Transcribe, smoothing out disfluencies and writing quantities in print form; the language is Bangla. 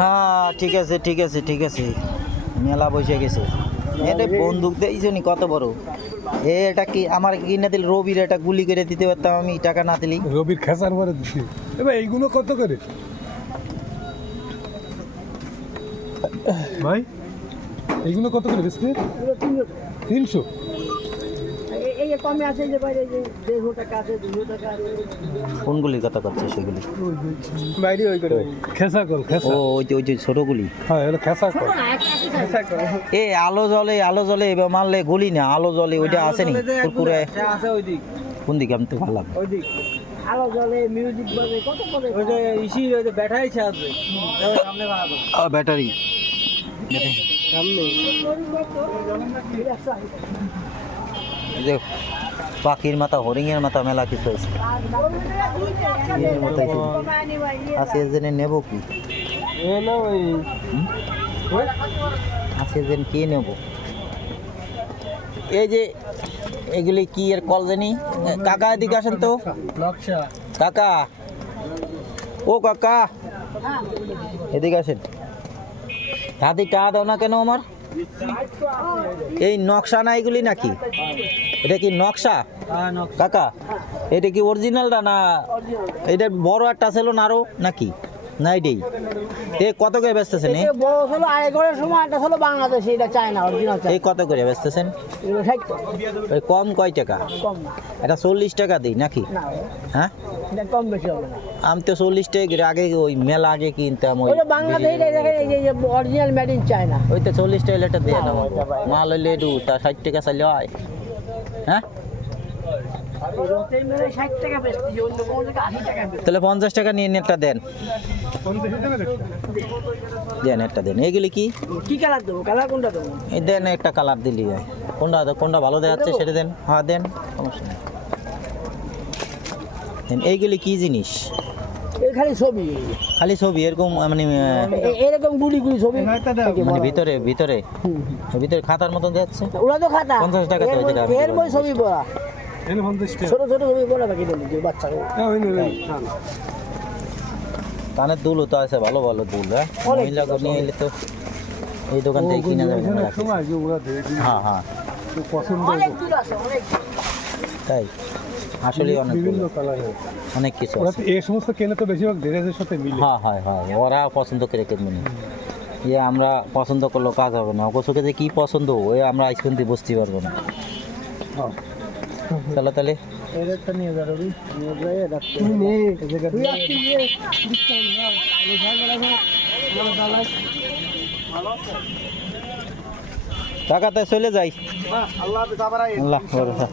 হ্যাঁ ঠিক আছে ঠিক আছে ঠিক আছে, মেলা বসে গেছে। এটা বন্দুক দিয়েছো নি কত বড়? এটা কি আমার কিনে দিল রবির, এটা গুলি করে দিতে পারতাম আমি, টাকা না দিলি। রবির খেসার পরে দিচ্ছি। এবার এইগুলো কত করে ভাই? এইগুলো কত করে বেশি? 300। কোনগুলির কথা করছে সেগুলি? বাইরে ওই করে খেসা কল, খেসা। ও ওই যে ছোটগুলি। হ্যাঁ এটা খেসা কল। এ আলো জলে এবার মারলে গুলি না, আলো জলে ওইটা আছে নি কুরকুরে? আছে ওই দিক। কোন দিকে? আমি তো ভাবলাম ওই দিক আলো জলে মিউজিক বাজে কত করে। ওই যে ইসি ওই যে ব্যাটারি আছে সামনে বানাবো। ব্যাটারি সামনে যে পাখির মাথা, হরিণের মাথা, মেলা কিছু আছে। আছে জেনে নেব কি? আছে জেন কি নেব? এই যে এগুলি কি এর কল জানি? কাকা এদিকে আসেন তো। নকশা কাকা, ও কাকা এদিকে আসেন। হাতি টা দাও না কেন আমার? এই নকশা না এগুলি নাকি? এটা কি নকশা কাকা? এটা কি অরিজিনালটা না এটা বড় একটা ছিল না আরো নাকি? না এটাই? এ কত করে বেচতেছেন? বড় ছিল আড়াই সময়, এটা ছিল বাংলাদেশে, এটা চায়না অরিজিনাল। এই কত করে বেচতেছেন? ওই কম কয় টাকা? কম এটা 40 টাকা দিই নাকি? না, হ্যাঁ এটা কম বেশি হবে না। আমি তো 40 টাকা আগে ওই মেলা আগে কিনতাম। ওই ওটা বাংলাদেশে দেখেন, এই যে অরিজিনাল মেড ইন চায়না। ওই তো 40 টাকা লিটার দিয়ে দাম মাল হইলে একটু তা 60 টাকা চাইলে হয়। হ্যাঁ 60 টাকা বেচতেছি, অন্য কোনো জায়গায় 80 টাকা বেচতেছি। তাহলে 50 টাকা নিয়ে নেটটা দেন, দেন একটা দেন। এইগুলি কি কি কালার দেবো? কালার কোনটা দেবো? এই দেন একটা কালার দিলি হয়। কোনটা ভালো দেখাচ্ছে সেটা দেন। হ্যাঁ দেন, সমস্যা নেই। দেন। এইগুলি কি জিনিস? খালি ছবি, খালি ছবি এরকম মানে এরকম গুলি গুলি ছবি মানে ভিতরে ভিতরে ভিতরে খাতার মতন যাচ্ছে। ওরা তো খাতা 50 টাকা তো এটা এর বই ছবি পড়া, এনে 50 টাকা। ছোট ছোট ছবি পড়া বাকি দেন যে বাচ্চাকে। কানের দুলও তো আছে, ভালো ভালো দুল। হ্যাঁ মহিলা নিয়ে এলে তো এই দোকান থেকে কিনা যাবে না। সময় যে ওরা দেয় হ্যাঁ হ্যাঁ পছন্দ অনেক দূর আছে, অনেক তাই আসলে অনেক বিভিন্ন কালারের। অনেক কিছু ওরা আছে। তো এই সমস্ত কেনে তো বেশিরভাগ ড্রেসের সাথে মিলে। হ্যাঁ হ্যাঁ হ্যাঁ ওরা পছন্দ করে কিনবে না। ইয়ে আমরা পছন্দ করলেও কাজ হবে না। ওকে চোখে যে কী পছন্দ ওই আমরা আইসপেন দিয়ে বুঝতে পারবো না। চলো তাহলে এর একটা নিয়ে যাবে, নিয়ে যায় রাখতে টাকাতে চলে যাই। আল্লাহ হাফেজ। আবার আল্লাহ ভরসা।